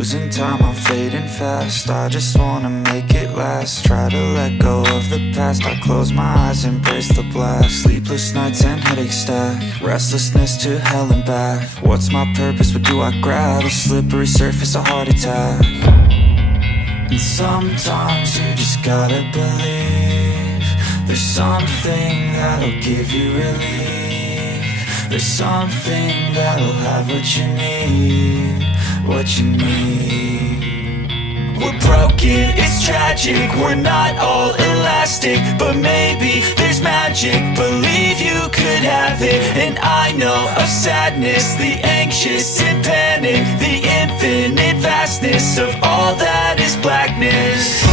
Losing time, I'm fading fast. I just wanna make it last. Try to let go of the past. I close my eyes, embrace the blast. Sleepless nights and headache stack. Restlessness to hell and back. What's my purpose? What do I grab? A slippery surface, a heart attack. And sometimes you just gotta believe there's something that'll give you relief. There's something that'll have what you need, what you need. We're broken, it's tragic, we're not all elastic, but maybe there's magic. Believe you could have it. And I know of sadness, the anxious and panic, the infinite vastness of all that is blackness.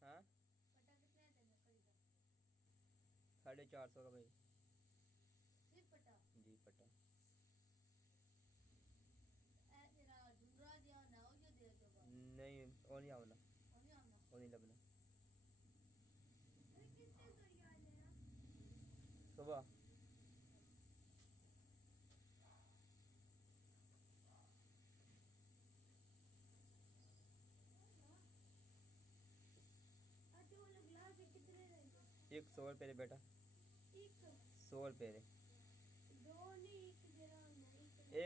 हाँ 450 का भाई जी पटा नहीं वो नहीं आवना वो नहीं लगना सुबह एक 100 रुपये रे बेटा 100 रुपये रे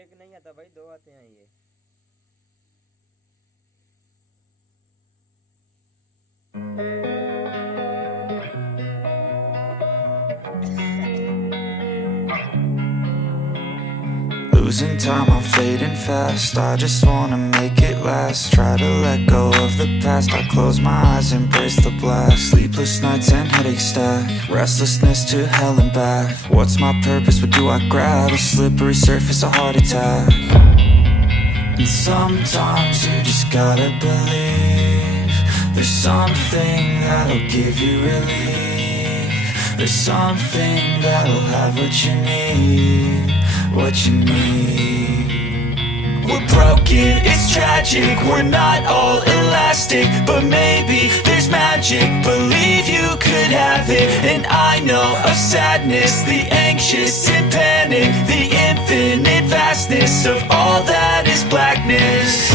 एक नहीं आता भाई 2 आते हैं ये Losing time, I'm fading fast. I just wanna make it last. Try to let go of the past. I close my eyes, embrace the blast. Sleepless nights and headache stack. Restlessness to hell and back. What's my purpose? What do I grab? A slippery surface, a heart attack. And sometimes you just gotta believe there's something that'll give you relief. There's something that'll have what you need, what you need. We're broken, it's tragic, we're not all elastic, but maybe there's magic. Believe you could have it. And I know of sadness, the anxious and panic, the infinite vastness of all that is blackness.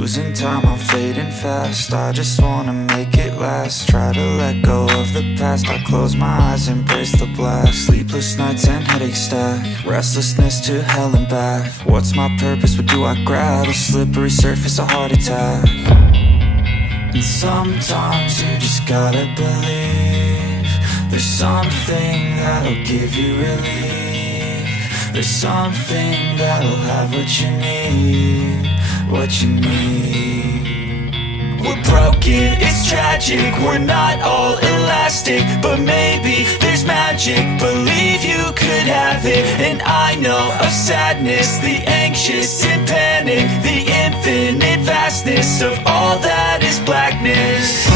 Losing time, I'm fading fast. I just wanna make it last. Try to let go of the past. I close my eyes, embrace the blast. Sleepless nights and headaches stack. Restlessness to hell and back. What's my purpose? What do I grab? A slippery surface, a heart attack. And sometimes you just gotta believe there's something that'll give you relief. There's something that'll have what you need, what you need. We're broken, it's tragic, we're not all elastic, but maybe there's magic. Believe you could have it, and I know of sadness, the anxious and panic, the infinite vastness of all that is blackness.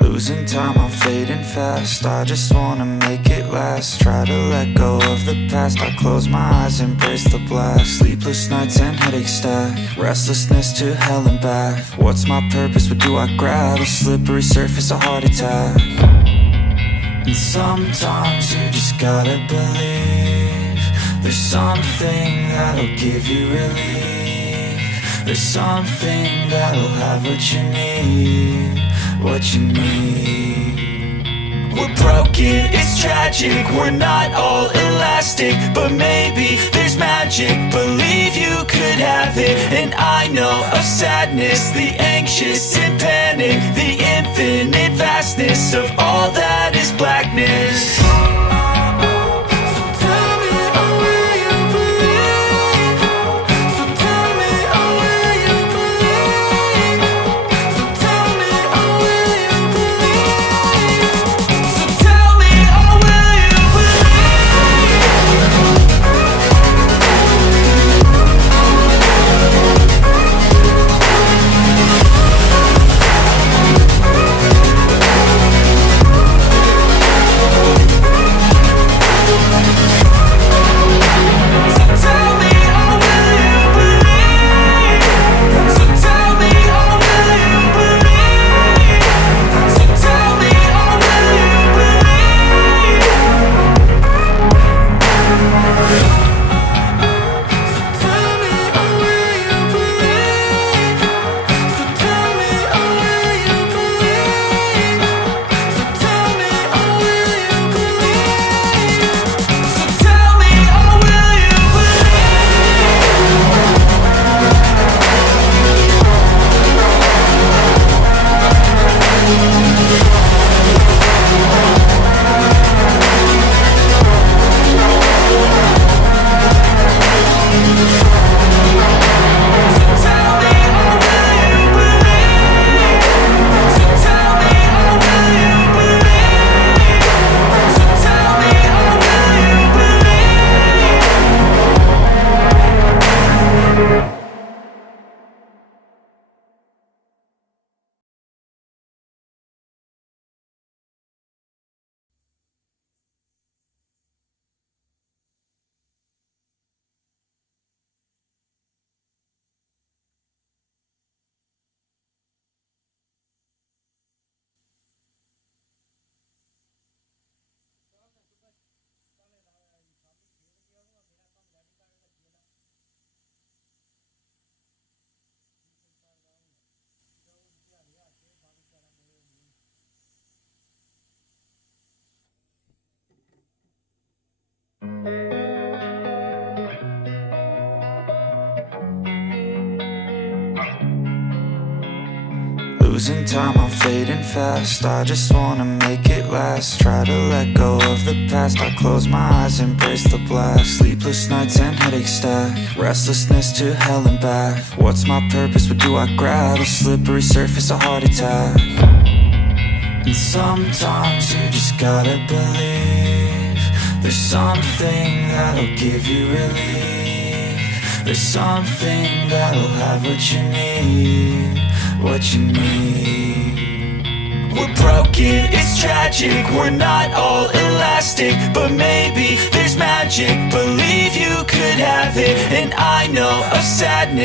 Losing time, I'm fading fast. I just wanna make it last. Try to let go of the past. I close my eyes, embrace the blast. Sleepless nights and headaches stack. Restlessness to hell and back. What's my purpose? What do I grab? A slippery surface, a heart attack. And sometimes you just gotta believe there's something that'll give you relief. There's something that'll have what you need, what you need. We're broken, it's tragic, we're not all elastic, but maybe there's magic. Believe you could have it, and I know of sadness, the anxious and panic, the infinite vastness of all that is blackness. Losing time, I'm fading fast. I just wanna make it last. Try to let go of the past. I close my eyes, embrace the blast. Sleepless nights and headaches stack. Restlessness to hell and back. What's my purpose? What do I grab? A slippery surface, a heart attack. And sometimes you just gotta believe there's something that'll give you relief. There's something that'll have what you need, what you need. We're broken, it's tragic, we're not all elastic, but maybe there's magic. Believe you could have it, and I know of sadness